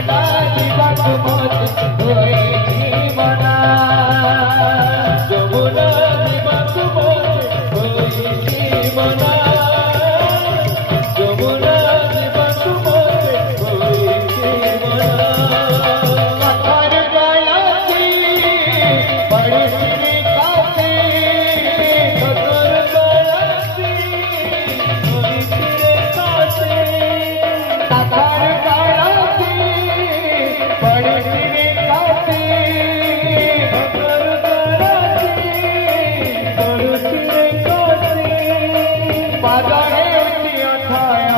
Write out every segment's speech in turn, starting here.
ଯମୁନା ଯିବାକୁ ମତେ ହୋଇଛି ମନା ଯମୁନା ଯିବାକୁ ମତେ ହୋଇଛି ମନା ଯମୁନା ଯିବାକୁ ମତେ ହୋଇଛି ମନା କଥାର ଗଳାତି ପଡ଼ିଛି କାତି କଥାର ଗଳାତି ପଡ଼ିଛି କାତି କଥାର ଗଳାତି ପଡ଼ିଛି କାତି କଥାର ଗଳାତି ପଡ଼ିଛି କାତି ପାଦ ହେଉଛି ଅଥୟ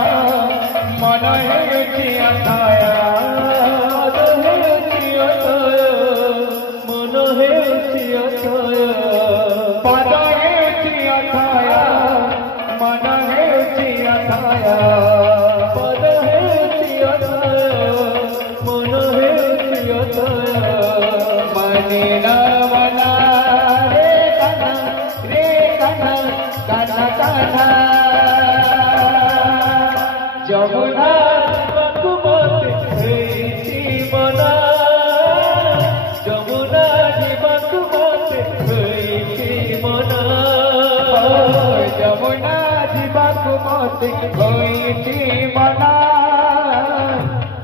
ମନ ହେଉଛି ଅଥୟ ପାଦ ହେଉଛି ଅଥୟ ମନ ହେଉଛି ଅଥୟ ପାଦ ହେଉଛି ଅଥୟ ମନ ହେଉଛି ଅଥୟ ପଦ ହେଉଛି ଅଥୟ ମନ ହେଉଛି ଅଥୟ ମନେ ନ ମନା ରେ କାହ୍ନା କାହ୍ନା କାହ୍ନା ଯମୁନା ଯିବାକୁ ମତେ ହୋଇଛି ମନା ଯମୁନା ଯିବାକୁ ମତେ ହୋଇଛି ମନା ଯମୁନା ଯିବାକୁ ମତେ ହୋଇଛି ମନା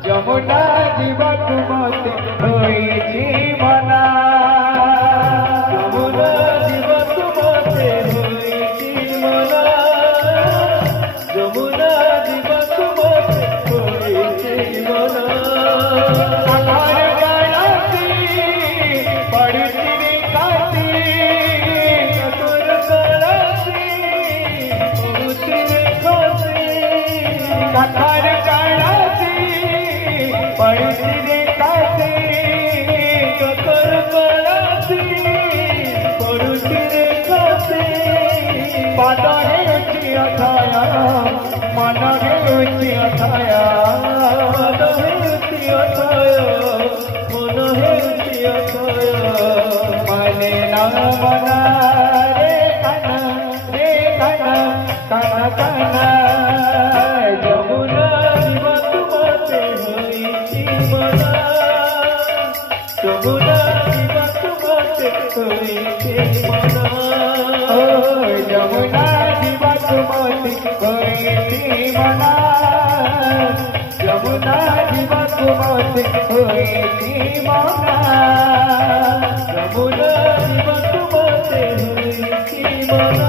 ଯମୁନା ଯିବାକୁ ମତେ ହୋଇଛି ମନା ଯମୁନା ଯିବାକୁ ମତେ ହୋଇଛି ମନା ଯମୁନା ଯିବାକୁ ମତେ ହୋଇଛି ମନା କଥାର ଗଳାତି ପଡ଼ିଛି କାତି କଥାର ଗଳାତି ପଡ଼ିଛି କାତି କଥାର ଗଳାତି ପଡ଼ିଛି କାତି କଥାର ଗଳାତି ପଡ଼ିଛି କାତି ପାଦ ହେଉଛି ଅଥୟ ମନ ହେଉଛି ଅଥୟ ପାଦ ହେଉଛି ଅଥୟ ମନ ହେଉଛି ଅଥୟ ମନେ ନ ମନା ରେ କାହ୍ନା କାହ୍ନା ଯମୁନା ଯିବାକୁ ମତେ ହୋଇଛି ମନା ଯମୁନା ଯିବାକୁ ମତେ ହୋଇଛି ମନା ଯମୁନା ଯିବାକୁ ମତେ ହୋଇଛି ମନା ଯମୁନା ଯିବାକୁ ମତେ ହୋଇଛି ମନା ଯମୁନା ଯିବାକୁ ମତେ ହୋଇଛି ମନା